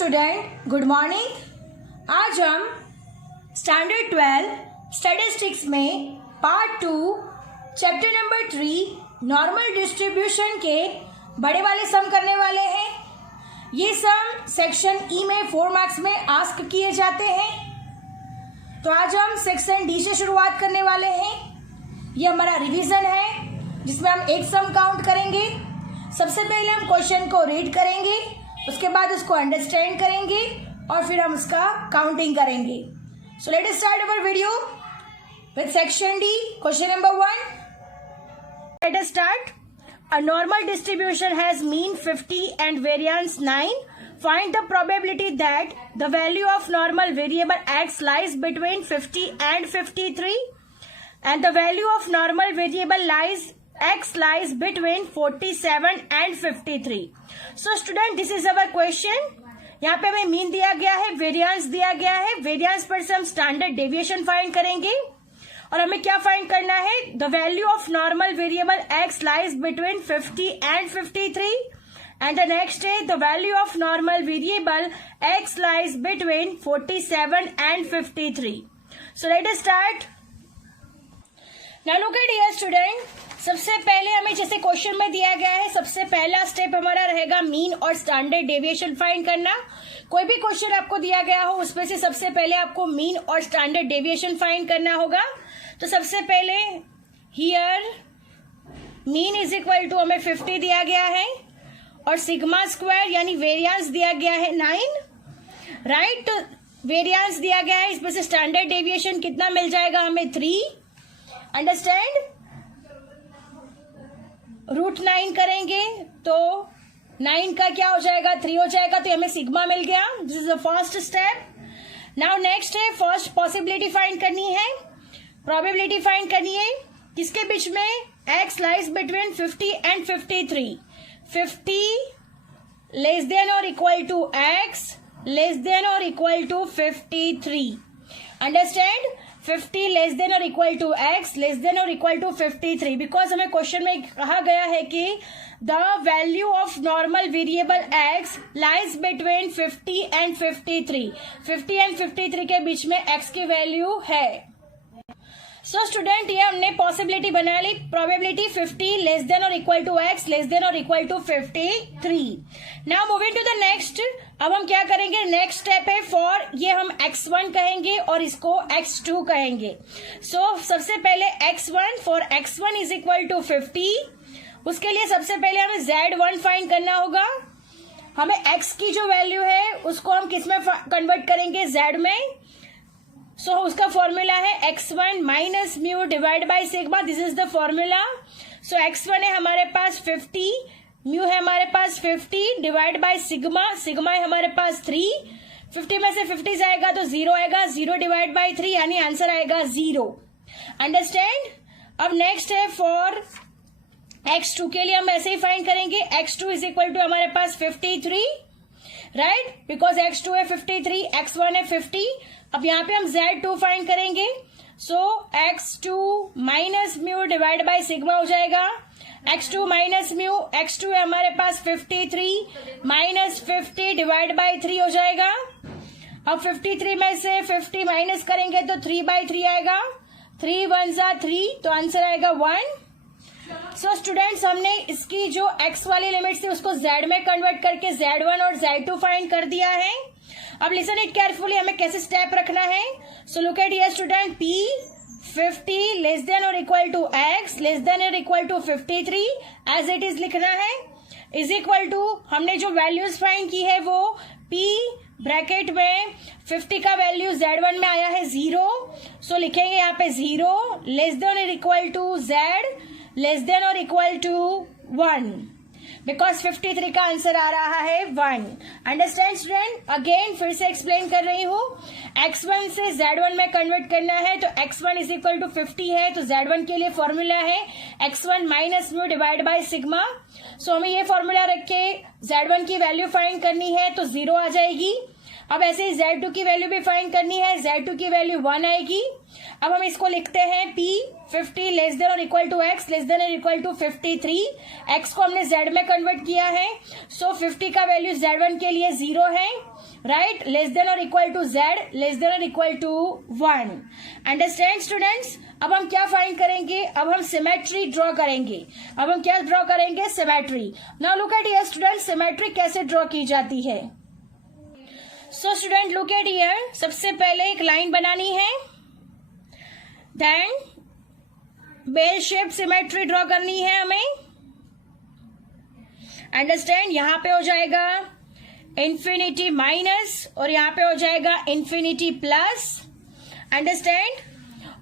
Student, good morning. आज हम standard 12 statistics में part 2 chapter number 3 normal distribution के बड़े वाले सम करने वाले हैं। ये सम सेक्शन ई में 4 मार्क्स में आस्क किए जाते हैं। तो आज हम सेक्शन डी से शुरुआत करने वाले हैं। ये हमारा रिवीजन है जिसमें हम एक सम काउंट करेंगे। सबसे पहले हम क्वेश्चन को रीड करेंगे, उसके बाद उसको अंडरस्टैंड करेंगे और फिर हम उसका काउंटिंग करेंगे। सो let us start our video with section D. Question number 1, late us start. A normal distribution has mean 50 and variance 9. Find the probability that the value of normal variable x lies between 50 and 53 and the value of normal variable x lies between 47 and 53. So student, this is our question. यहाँ पे हमें mean दिया गया है, variance दिया गया है। Variance पर से हम स्टैंडर्ड डेविएशन फाइंड करेंगे और हमें क्या फाइंड करना है? The value of normal variable x lies between 50 and 53 and the next है the value of normal variable x lies between 47 and 53. So let us start. Now look at here student. सबसे पहले हमें जैसे question में दिया गया है, सबसे पहला स्टेप हमारा रहेगा मीन और स्टैंडर्ड डेविएशन फाइंड करना। कोई भी क्वेश्चन आपको दिया गया हो उसमें से सबसे पहले आपको मीन और स्टैंडर्ड डेविएशन फाइंड करना होगा। तो सबसे पहले here mean is equal to हमें 50 दिया गया है और सिग्मा स्क्वायर यानी वेरिएंस दिया गया है 9, राइट। तो वेरिएंस दिया गया है, इसमें से स्टैंडर्ड डेविएशन कितना मिल जाएगा हमें? 3। अंडरस्टैंड? √9 करेंगे तो 9 का क्या हो जाएगा? 3 हो जाएगा। तो हमें सिग्मा मिल गया। This is the first step. Now next है फर्स्ट पॉसिबिलिटी फाइंड करनी है, प्रोबेबिलिटी फाइंड करनी है। किसके बीच में? x lies between 50 and 53। 50 less than और equal to x less than और equal to 53। Understand? 50 less than और equal to x less than और इक्वल टू 53, बिकॉज हमें क्वेश्चन में कहा गया है कि the value of normal variable x lies between 50 and 53। 50 and 53 के बीच में x की वैल्यू है। सो स्टूडेंट, ये हमने पॉसिबिलिटी बना ली। प्रोबेबिलिटी 50 लेस देन और equal to x less than और equal to 53। Now moving to the next. अब हम क्या करेंगे? नेक्स्ट स्टेप है फॉर, ये हम x1 कहेंगे और इसको x2 कहेंगे। सो सबसे पहले x1, for x1 is equal to 50। उसके लिए सबसे पहले हमें z1 फाइंड करना होगा। हमें x की जो वैल्यू है उसको हम किस में कन्वर्ट करेंगे? z में। सो उसका फॉर्मूला है x1 minus mu divide by sigma. This is the formula. So x1 है हमारे पास 50, म्यू है हमारे पास 50 डिवाइड बाय सिग्मा। सिग्मा है हमारे पास 3। 50 में से 50 जाएगा तो 0 आएगा। 0 डिवाइड बाय 3 यानी आंसर आएगा 0। अंडरस्टैंड? अब नेक्स्ट है फॉर x2 के लिए हम ऐसे ही फाइंड करेंगे। x2 इज इक्वल टू हमारे पास 53, राइट, बिकॉज x2 है 53, x1 है 50। अब यहाँ पे हम z2 फाइंड करेंगे। सो x2 minus mu divide by sigma हो जाएगा। x2 माइनस म्यू, x2 है हमारे पास 53 माइनस 50 डिवाइड बाय 3 हो जाएगा। अब 53 में से 50 माइनस करेंगे तो 3/3 आएगा। 3 1 जा 3, तो आंसर आएगा 1। सो स्टूडेंट्स, हमने इसकी जो x वाली लिमिट थी उसको z में कन्वर्ट करके z1 और z2 फाइंड कर दिया है। अब लिसन इट केयरफुली, हमें कैसे स्टेप रखना है। So look at here student, p 50 less than और equal to x less than और equal to 53 as it is लिखना है। इज इक्वल टू हमने जो वैल्यूज फाइंड की है वो p ब्रैकेट में 50 का वैल्यू z1 में आया है 0। सो लिखेंगे यहाँ पे 0 लेस देन और equal to z less than और इक्वल टू 1, बिकॉज 53 का आंसर आ रहा है 1। Understand student? अगेन फिर से एक्सप्लेन कर रही हूँ। x1 से z1 में कन्वर्ट करना है तो x1 इज इक्वल टू 50 है तो z1 के लिए फॉर्मूला है x1 minus mu divide by sigma. So हमें ये फॉर्मूला रख के z1 की वैल्यू फाइंड करनी है तो 0 आ जाएगी। अब ऐसे ही Z2 की वैल्यू भी फाइंड करनी है। Z2 की वैल्यू 1 आएगी। अब हम इसको लिखते हैं P 50 लेस देन और equal to X less than और इक्वल टू 53। X को हमने Z में कन्वर्ट किया है, सो 50 का वैल्यू Z1 के लिए 0 है, राइट, लेस देन और equal to Z less than और इक्वल टू 1। Understand students? अब हम क्या फाइंड करेंगे? अब हम सिमेट्री ड्रॉ करेंगे। अब हम क्या ड्रॉ करेंगे? Symmetry. Now look at here student, symmetry कैसे ड्रॉ की जाती है? So student look at here, सबसे पहले एक लाइन बनानी है, then bell shape symmetry draw करनी है हमें। अंडरस्टैंड? यहां पे हो जाएगा इंफिनिटी माइनस और यहां पे हो जाएगा इंफिनिटी प्लस। अंडरस्टैंड?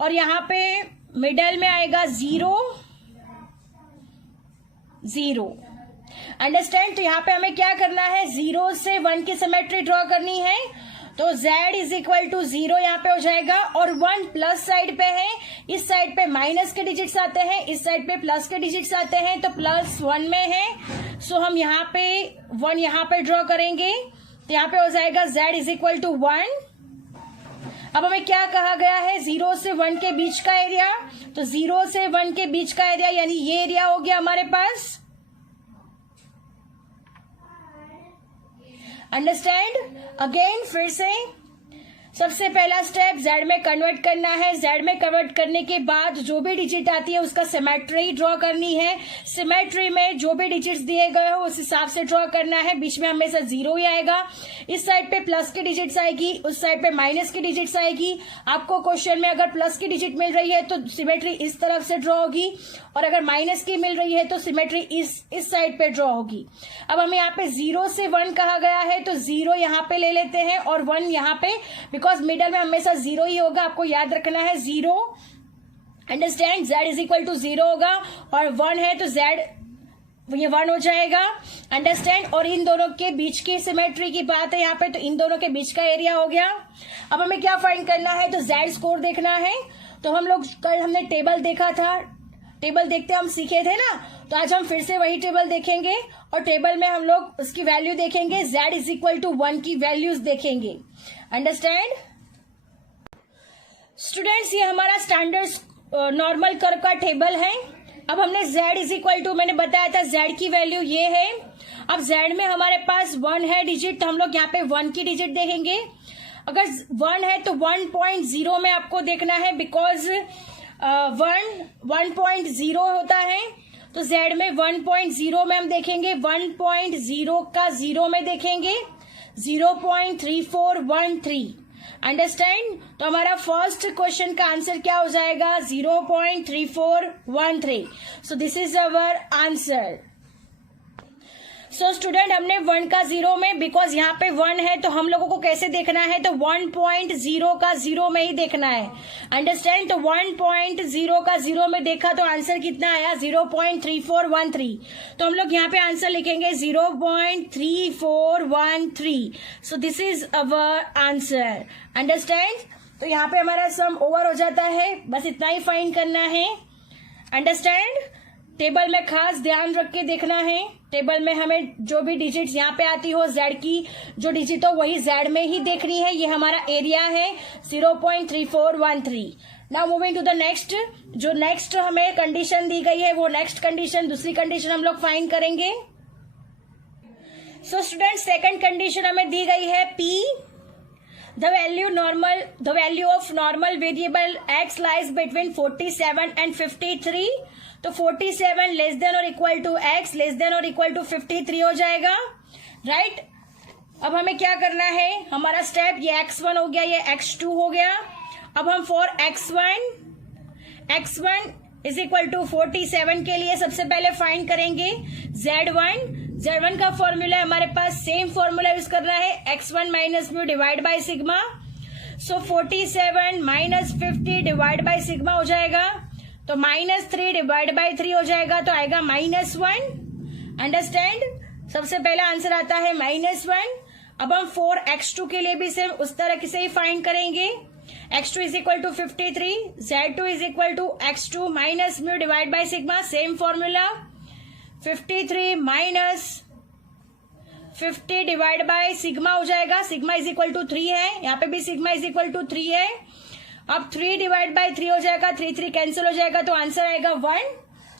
और यहां पे मिडल में आएगा 0 0। अंडरस्टैंड? तो यहां पे हमें क्या करना है? 0 से 1 की सिमेट्री ड्रॉ करनी है, तो Z इज इक्वल टू 0 यहाँ पे हो जाएगा, और 1 प्लस साइड पे है, इस साइड पे माइनस के डिजिट्स आते हैं, इस साइड पे प्लस के डिजिट्स आते हैं, तो प्लस 1 में है, सो हम यहाँ पे 1 यहाँ पे ड्रॉ करेंगे, तो यहाँ पे हो जाएगा Z इज इक्वल टू 1। अब हमें क्या कहा गया है? 0 से 1 के बीच का एरिया, तो 0 से 1 के बीच का एरिया यानी ये एरिया हो गया हमारे पास। अंडरस्टैंड? अगेन फिर से सबसे पहला स्टेप Z में कन्वर्ट करना है। Z में कन्वर्ट करने के बाद जो भी डिजिट आती है उसका सिमेट्री ड्रॉ करनी है। सिमेट्री में जो भी डिजिट्स दिए गए हो उस हिसाब से ड्रॉ करना है। बीच में हमेशा 0 ही आएगा, इस साइड पे प्लस की डिजिट्स आएगी, उस साइड पे माइनस की डिजिट्स आएगी। आपको क्वेश्चन में अगर प्लस की डिजिट मिल रही है तो सिमेट्री इस तरफ से ड्रॉ होगी, और अगर माइनस की मिल रही है तो सिमेट्री इस साइड पे ड्रॉ होगी। अब हमें यहाँ पे 0 से 1 कहा गया है, तो 0 यहाँ पे ले लेते हैं और 1 यहाँ पे, बिकॉज मिडल में हमेशा 0 ही होगा, आपको याद रखना है 0। Understand? Z is equal to 0 होगा, और 1 है तो Z ये 1 हो जाएगा। अंडरस्टैंड? और इन दोनों के बीच की सिमेट्री की बात है यहाँ पे, तो इन दोनों के बीच का एरिया हो गया। अब हमें क्या फाइंड करना है? तो Z स्कोर देखना है। तो हम लोग कल हमने टेबल देखा था, टेबल देखते हम सीखे थे ना, तो आज हम फिर से वही टेबल देखेंगे, और टेबल में हम लोग उसकी वैल्यू देखेंगे, Z इज इक्वल टू 1 की वैल्यूज देखेंगे। Understand students? ये हमारा स्टैंडर्ड नॉर्मल कर्व का टेबल है। अब हमने Z इज इक्वल टू, मैंने बताया था Z की वैल्यू ये है। अब Z में हमारे पास 1 है डिजिट, तो हम लोग यहाँ पे 1 की डिजिट देखेंगे। अगर 1 है तो 1.0 में आपको देखना है, बिकॉज 1.0 होता है, तो Z में 1.0 में हम देखेंगे, 1.0 का 0 में देखेंगे 0.3413। अंडरस्टैंड? तो हमारा फर्स्ट क्वेश्चन का आंसर क्या हो जाएगा? 0.3413। So this is our answer. So student, हमने 1 का 0 में, बिकॉज यहाँ पे 1 है तो हम लोगों को कैसे देखना है? तो 1.0 का 0 में ही देखना है। अंडरस्टैंड? तो 1.0 का 0 में देखा तो आंसर कितना आया? 0.3413। तो हम लोग यहाँ पे आंसर लिखेंगे 0.3413। So this is our answer. Understand? तो यहाँ पे हमारा सम ओवर हो जाता है, बस इतना ही फाइंड करना है। अंडरस्टैंड? टेबल में खास ध्यान रख के देखना है। टेबल में हमें जो भी डिजिट्स यहाँ पे आती हो, Z की जो डिजिट हो वही Z में ही देखनी है। ये हमारा एरिया है 0.3413। Now moving to the next, जो नेक्स्ट हमें कंडीशन दी गई है वो नेक्स्ट कंडीशन, दूसरी कंडीशन हम लोग फाइंड करेंगे। सो स्टूडेंट, सेकंड कंडीशन हमें दी गई है P, the value of normal variable X lies between 47 and 53। तो 47 लेस देन और equal to X less than और इक्वल टू 53 हो जाएगा, राइट। अब हमें क्या करना है? हमारा स्टेप ये X1 हो गया, ये X2 हो गया। अब हम for X1 is equal to 47 के लिए सबसे पहले फाइंड करेंगे Z1 का फॉर्मूला हमारे पास सेम फॉर्मूला यूज करना है, X1 minus mu divide by sigma. So 47 minus 50 divide by sigma हो जाएगा, तो -3 डिवाइड बाय 3 हो जाएगा, तो आएगा -1। अंडरस्टैंड? सबसे पहला आंसर आता है -1। अब हम 4x2 के लिए भी सेम उस तरह से ही फाइंड करेंगे। x2 is equal to 53, z2 is equal to x2 minus mu divide by sigma, same formula. 53 minus 50 divide by sigma हो जाएगा, सिग्मा इज इक्वल टू 3 है, यहाँ पे भी सिग्मा इज इक्वल टू 3 है। अब 3 डिवाइड बाय 3 हो जाएगा, 3 कैंसिल हो जाएगा, तो आंसर आएगा 1।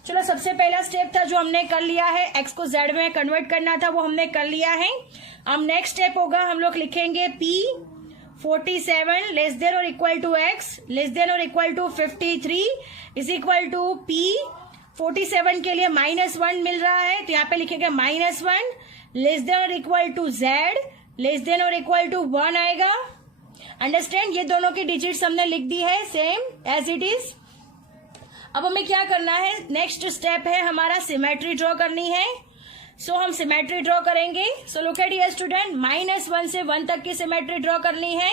चलो सबसे पहला स्टेप था जो हमने कर लिया है, x को z में कन्वर्ट करना था, वो हमने कर लिया है। अब नेक्स्ट स्टेप होगा, हम लोग लिखेंगे p 47 लेस देन और equal to x less than और equal to 53 is equal to p 47 के लिए -1 मिल रहा है, तो यहाँ पे लिखेंगे -1 लेस देन और equal to z less than और इक्वल टू 1 आएगा। अंडरस्टैंड, ये दोनों की डिजिट्स हमने लिख दी है सेम एज इट इज। अब हमें क्या करना है, नेक्स्ट स्टेप है हमारा सिमेट्री ड्रॉ करनी है। सो हम सिमेट्री ड्रॉ करेंगे। So look at here student, -1 से 1 तक की सिमेट्री ड्रॉ करनी है।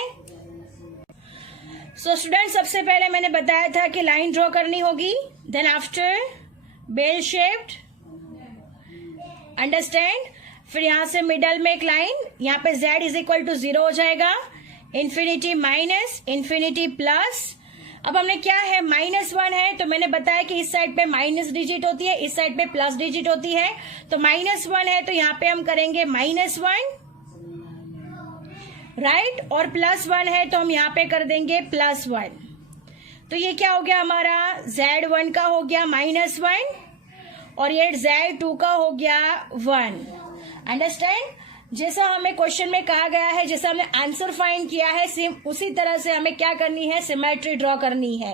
सो स्टूडेंट सबसे पहले मैंने बताया था कि लाइन ड्रॉ करनी होगी, then after bell shaped, understand. फिर यहां से मिडल में एक लाइन, यहाँ पे z इज इक्वल टू 0 हो जाएगा, इन्फिनिटी माइनस इन्फिनिटी प्लस। अब हमने क्या है, -1 है, तो मैंने बताया कि इस साइड पे माइनस डिजिट होती है, इस साइड पे प्लस डिजिट होती है। तो -1 है तो यहाँ पे हम करेंगे -1, राइट, और +1 है तो हम यहाँ पे कर देंगे +1। तो ये क्या हो गया हमारा, Z1 का हो गया -1 और ये Z2 का हो गया 1। अंडरस्टैंड, जैसा हमें क्वेश्चन में कहा गया है, जैसा हमने आंसर फाइंड किया है, सेम उसी तरह से हमें क्या करनी है, सिमेट्री ड्रॉ करनी है।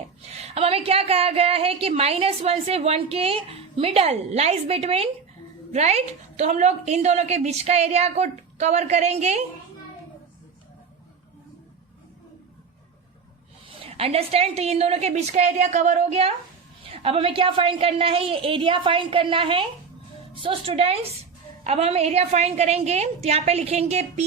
अब हमें क्या कहा गया है कि -1 से 1 के मिडल लाइज बिटवीन, राइट, तो हम लोग इन दोनों के बीच का एरिया को कवर करेंगे। अंडरस्टैंड, तो इन दोनों के बीच का एरिया कवर हो गया। अब हमें क्या फाइंड करना है, ये एरिया फाइंड करना है। सो स्टूडेंट्स अब हम एरिया फाइंड करेंगे, तो यहाँ पे लिखेंगे p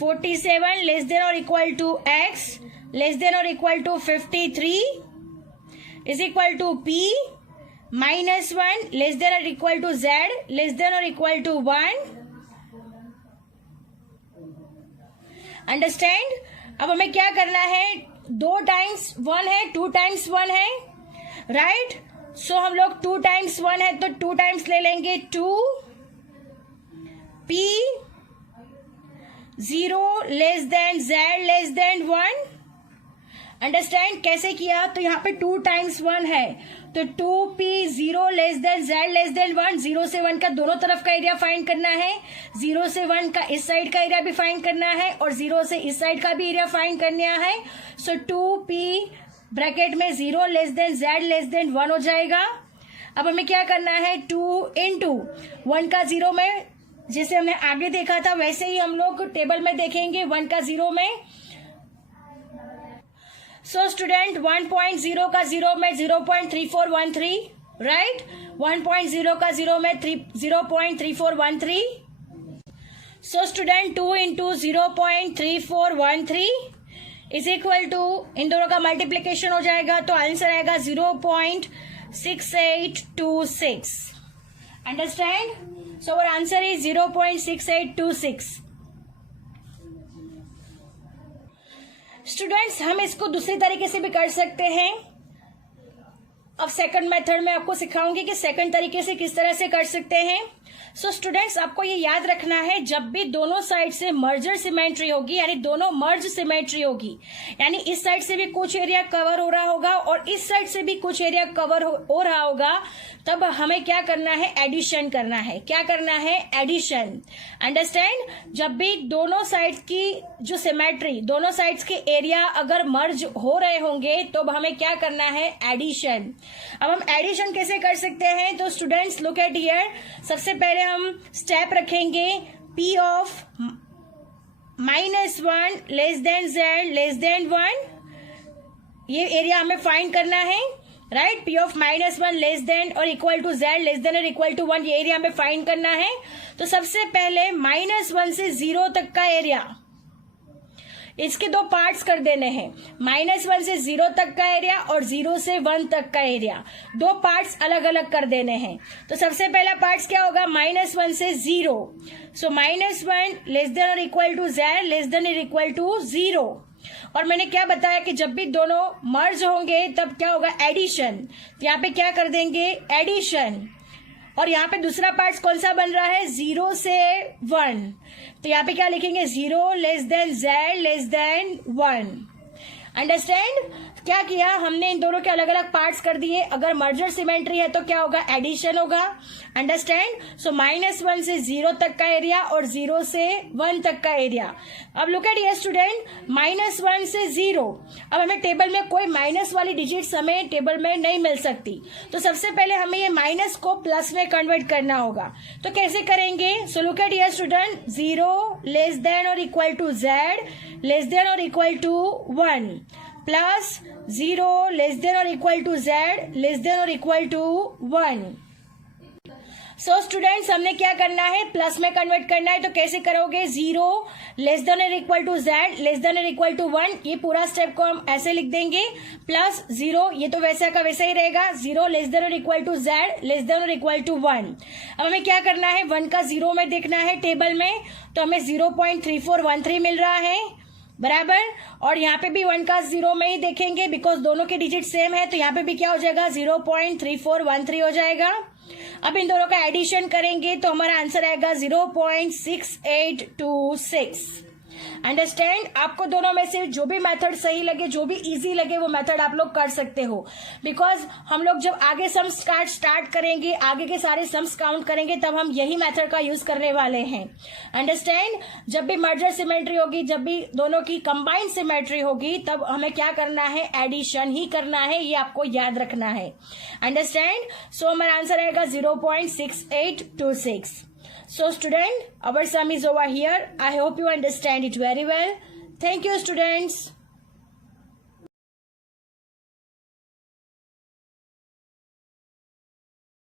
47 लेस देन और equal to x less than और equal to 53 is equal to p -1 less than और equal to z less than और इक्वल टू 1। अंडरस्टैंड, अब हमें क्या करना है, 2 टाइम्स 1 है, 2 टाइम्स 1 है, राइट। सो हम लोग 2 टाइम्स 1 है तो 2 टाइम्स ले लेंगे, 2 p 0 less than z less than 1। Understand, कैसे किया, तो यहाँ पे 2 टाइम्स 1 है तो 2p 0 less than z less than 1। 0 से 1 का दोनों तरफ का एरिया फाइंड करना है, 0 से 1 का इस साइड का एरिया भी फाइंड करना है और 0 से इस साइड का भी एरिया फाइंड करना है। सो 2p ब्रैकेट में 0 less than z less than 1 हो जाएगा। अब हमें क्या करना है, 2 इंटू 1 का 0 में, जैसे हमने आगे देखा था वैसे ही हम लोग टेबल में देखेंगे 1 का 0 में। सो स्टूडेंट 1.0 का 0 में 0.3413, राइट, 1.0 का 0 में 0.3413। So student 2 into 0.3413 is equal to, इन दोनों का मल्टीप्लीकेशन हो जाएगा तो आंसर आएगा 0.6826। Understand, so our answer is 0.6826। Students हम इसको दूसरी तरीके से भी कर सकते हैं। अब सेकंड मेथड में आपको सिखाऊंगी कि सेकंड तरीके से किस तरह से कर सकते हैं। सो स्टूडेंट्स आपको ये याद रखना है, जब भी दोनों साइड से मर्जर सिमेट्री होगी, यानी दोनों मर्ज सिमेट्री होगी, यानी इस साइड से भी कुछ एरिया कवर हो रहा होगा और इस साइड से भी कुछ एरिया कवर हो रहा होगा, तब हमें क्या करना है, एडिशन करना है। क्या करना है, एडिशन। अंडरस्टैंड, जब भी दोनों साइड्स की जो सिमेट्री, दोनों साइड्स के एरिया अगर मर्ज हो रहे होंगे तो हमें क्या करना है, एडिशन। अब हम एडिशन कैसे कर सकते हैं, तो स्टूडेंट्स लुक एट हियर, सबसे पहले हम स्टेप रखेंगे p of -1 less than z less than 1। ये एरिया हमें फाइंड करना है, right, p of -1 less than और equal to z less than और इक्वल टू 1, ये एरिया हमें फाइंड करना है। तो सबसे पहले -1 से 0 तक का एरिया, इसके 2 पार्ट्स कर देने हैं, -1 से 0 तक का एरिया और 0 से 1 तक का एरिया, 2 पार्ट्स अलग अलग कर देने हैं। तो सबसे पहला पार्ट्स क्या होगा, -1 से 0। सो -1 लेस देन और equal to z less than और इक्वल टू 0। और मैंने क्या बताया कि जब भी दोनों मर्ज होंगे तब क्या होगा, एडिशन। तो यहाँ पे क्या कर देंगे, एडिशन। और यहाँ पे दूसरा पार्ट कौन सा बन रहा है, 0 से 1, तो यहाँ पे क्या लिखेंगे, 0 less than z less than 1। Understand? क्या किया हमने, इन दोनों के अलग अलग पार्ट्स कर दिए। अगर मर्जर सिमेट्री है तो क्या होगा, एडिशन होगा। अंडरस्टैंड? सो -1 से 0 तक का एरिया और 0 से 1 तक का एरिया। अब लुक एट ये स्टूडेंट, -1 से 0, अब हमें टेबल में कोई माइनस वाली डिजिट्स हमें टेबल में नहीं मिल सकती, तो सबसे पहले हमें ये माइनस को प्लस में कन्वर्ट करना होगा। तो कैसे करेंगे, सो लुक एट ये स्टूडेंट, 0 लेस देन और equal to z less than और equal to 1 plus 0 less than और equal to z less than और इक्वल टू 1। सो स्टूडेंट्स हमने क्या करना है, प्लस में कन्वर्ट करना है। तो कैसे करोगे, 0 लेस देन और equal to z less than और इक्वल टू 1, ये पूरा स्टेप को हम ऐसे लिख देंगे, प्लस 0, ये तो वैसा का वैसा ही रहेगा, 0 लेस देन और equal to z less than और इक्वल टू 1। अब हमें क्या करना है, 1 का 0 में देखना है टेबल में, तो हमें 0.3413 मिल रहा है, बराबर। और यहाँ पे भी 1 का 0 में ही देखेंगे, बिकॉज दोनों के डिजिट सेम है, तो यहाँ पे भी क्या हो जाएगा, 0.3413 हो जाएगा। अब इन दोनों का एडिशन करेंगे तो हमारा आंसर आएगा 0.6826। अंडरस्टैंड? आपको दोनों में से जो भी मेथड सही लगे, जो भी इजी लगे, वो मेथड आप लोग कर सकते हो, बिकॉज हम लोग जब आगे सम स्टार्ट करेंगे, आगे के सारे सम्स काउंट करेंगे, तब हम यही मेथड का यूज करने वाले हैं। अंडरस्टैंड? जब भी मर्जर सिमेट्री होगी, जब भी दोनों की कंबाइंड सिमेट्री होगी, तब हमें क्या करना है, एडिशन ही करना है, ये आपको याद रखना है। अंडरस्टैंड? सो हमारा आंसर आएगा 0.6826। So student, our sum is over here. I hope you understand it very well. Thank you students.